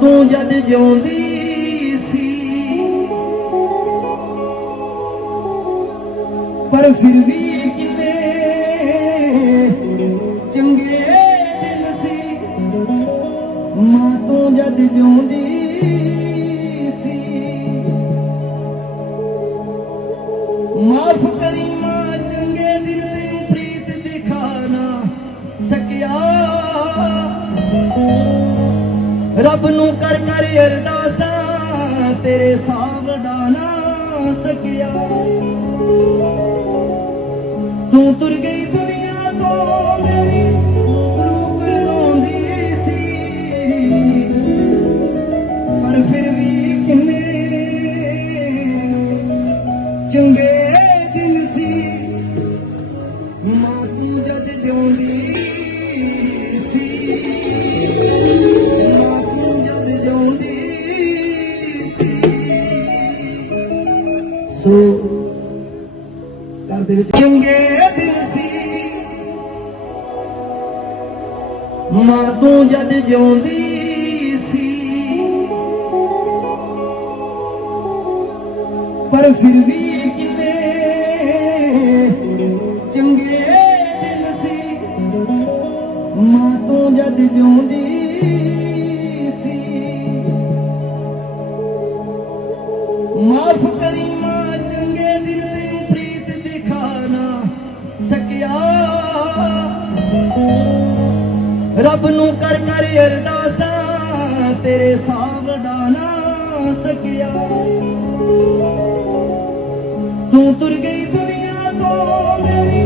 ਤੂੰ ਜਦ ਜਿਉਂਦੀ ਸੀ। ਪਰ ਫਿਰ ਵੀ ਕਿਤੇ ਚੰਗੇ ਦਿਨ ਸੀ। ਮਾਂ ਤੂੰ ਜਦ ਜਿਉਂਦੀ ਰੱਬ ਨੂੰ ਕਰ ਕਰ ਅਰਦਾਸਾਂ, ਤੇਰੇ ਸਾਵਦਾ ਨਾ ਸਕਿਆ। ਤੂੰ ਤੁਰ ਗਈ ਦੁਨੀਆ ਤੋਂ ਮੇਰੀ, ਰੂਪ ਰੋਂਦੀ ਸੀ। ਪਰ ਫਿਰ ਵੀ ਕਿੰਨੇ ਚੰਗੇ ਸੋ ਘਰ ਦੇ ਵਿੱਚ ਚੰਗੇ ਦਿਨ ਸੀ। ਮਾਂ ਤੂੰ ਜਦ ਜਿਉਂਦੀ ਸੀ। ਪਰ ਫਿਰ ਵੀ ਕਿਤੇ ਚੰਗੇ ਦਿਲ ਸੀ। ਮਾਂ ਤੋਂ ਜਦ ਜਿਉਂਦੀ ਸੀ। ਮਾਫ ਰੱਬ ਨੂੰ ਕਰ ਕਰ ਅਰਦਾਸਾਂ, ਤੇਰੇ ਸਾਵਦਾ ਨਾ ਸਕਿਆ। ਤੂੰ ਤੁਰ ਗਈ ਦੁਨੀਆ ਤੋਂ ਮੇਰੀ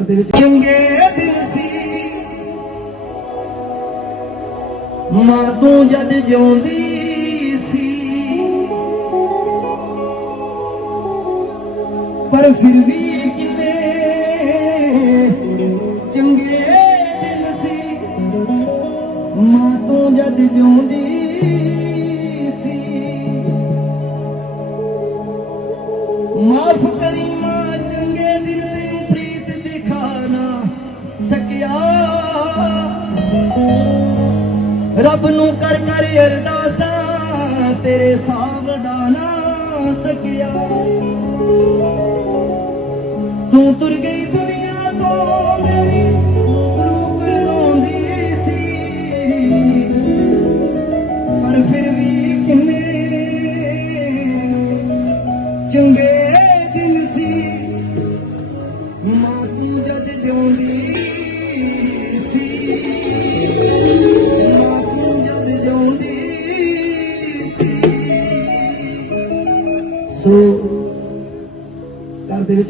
ਘਰ ਦੇ ਵਿੱਚ। ਚੰਗੇ ਦਿਲ ਸੀ। ਮਾਂ ਤੋਂ ਜਦ ਜਿਉਂਦੀ ਸੀ। ਪਰ ਫਿਰ ਵੀ ਕਿਤੇ ਚੰਗੇ ਦਿਲ ਸੀ। ਮਾਂ ਤੋਂ ਜਦ ਜਿਉਂਦੀ ਸੀ। ਮਾਫ ਕਰੀ। ਰੱਬ ਨੂੰ ਕਰ ਕਰ ਅਰਦਾਸਾਂ, ਤੇਰੇ ਸਾਵਦਾ ਨਾ ਸਕਿਆ। ਤੂੰ ਤੁਰ ਗਈ ਦੁਨੀਆ ਤੋਂ ਮੇਰੀ ਰੂਹ ਰੋਂਦੀ ਸੀ। ਪਰ ਫਿਰ ਵੀ ਕਿੰਨੇ ਚੰਗੇ ਦਿਨ ਸੀ। ਮਾਂ ਜਦ ਜਿਉਂਦੀ